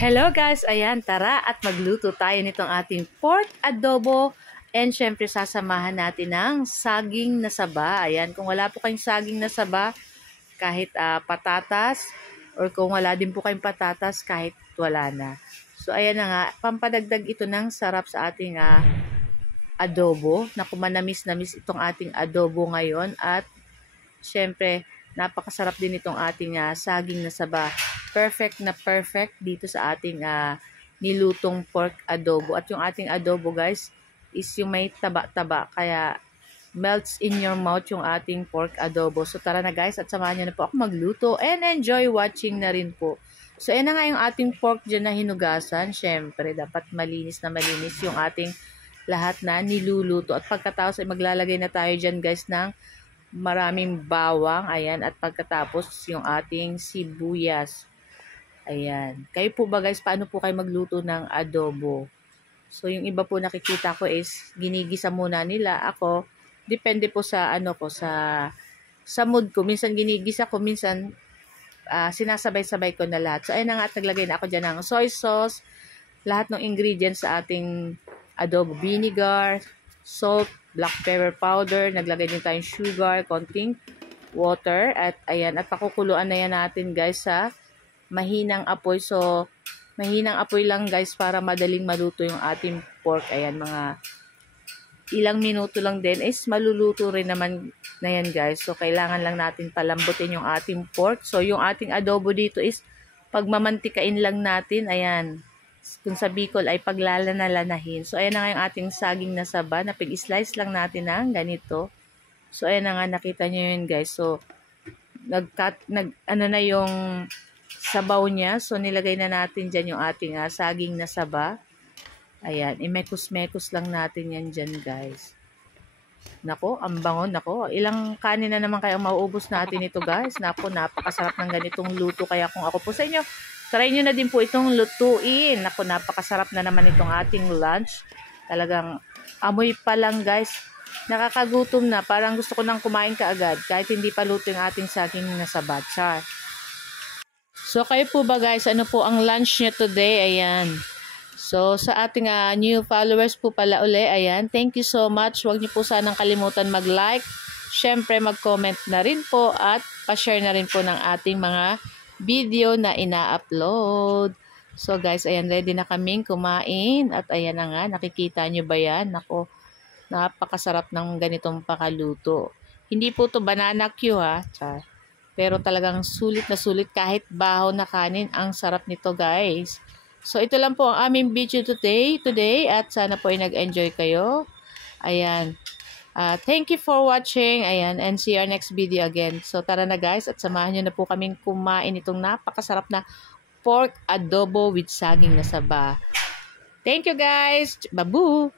Hello guys! Ayan, tara at magluto tayo nitong ating pork adobo. And syempre sasamahan natin ng saging na saba. Ayan, kung wala po kayong saging na saba, kahit patatas, or kung wala din po kayong patatas, kahit wala na. So ayan na nga, pampadagdag ito ng sarap sa ating adobo. Naku, manamis-namis itong ating adobo ngayon. At syempre, napakasarap din itong ating saging na saba. Perfect na perfect dito sa ating nilutong pork adobo. At yung ating adobo guys is yung may taba-taba, kaya melts in your mouth yung ating pork adobo. So tara na guys at samahan nyo na po ako magluto and enjoy watching na rin po. So ayan na nga yung ating pork dyan na hinugasan. Syempre dapat malinis na malinis yung ating lahat na niluluto. At pagkatapos ay maglalagay na tayo dyan guys ng maraming bawang. Ayan, at pagkatapos yung ating sibuyas. Ayan. Kayo po ba guys, paano po kayo magluto ng adobo? So yung iba po nakikita ko is ginigisa muna nila. Ako, depende po sa sa mood ko. Minsan ginigisa ko, minsan sinasabay-sabay ko na lahat. So ayun na nga, at naglagay na ako dyan ng soy sauce, lahat ng ingredients sa ating adobo, vinegar, salt, black pepper powder, naglagay din tayong sugar, konting water, at ayan, at pakukuluan na yan natin guys sa mahinang apoy. So mahinang apoy lang guys para madaling maluto yung ating pork. Ayan, mga ilang minuto lang din is maluluto rin naman na yan guys. So kailangan lang natin palambutin yung ating pork. So yung ating adobo dito is pagmamantikain lang natin. Ayan, kung sa Bicol ay paglalana-lanahin. So ayan na nga yung ating saging na saba na pig-slice lang natin ng ganito. So ayan na nga, nakita nyo yun guys. So ano na yung sabaw niya. So nilagay na natin dyan yung ating saging na saba. Ayan, imekos-mekos lang natin yan dyan guys. Nako, ang bango. Nako, ilang kanin na naman kaya mauubos natin ito guys. Nako, napakasarap ng ganitong luto. Kaya kung ako po sa inyo, try nyo na din po itong lutuin. Nako, napakasarap na naman itong ating lunch. Talagang amoy pa lang guys, nakakagutom na. Parang gusto ko nang kumain kaagad kahit hindi pa luto yung ating saging na saba. Char. So kayo po ba guys, ano po ang lunch nyo today? Ayan. So sa ating new followers po pala uli, ayan, thank you so much. Huwag niyo po sanang kalimutan mag-like, syempre mag-comment na rin po, at pa-share na rin po ng ating mga video na ina-upload. So guys, ayan, ready na kaming kumain. At ayan na nga, nakikita nyo ba yan? Nako, napakasarap ng ganitong pakaluto. Hindi po to banana Q ha. Char. Pero talagang sulit na sulit, kahit bahaw na kanin, ang sarap nito guys. So ito lang po ang aming video today, at sana po ay nag-enjoy kayo. Ayan. Thank you for watching. Ayan, and see you next video again. So tara na guys, at samahan nyo na po kaming kumain itong napakasarap na pork adobo with saging na saba. Thank you guys. Babu!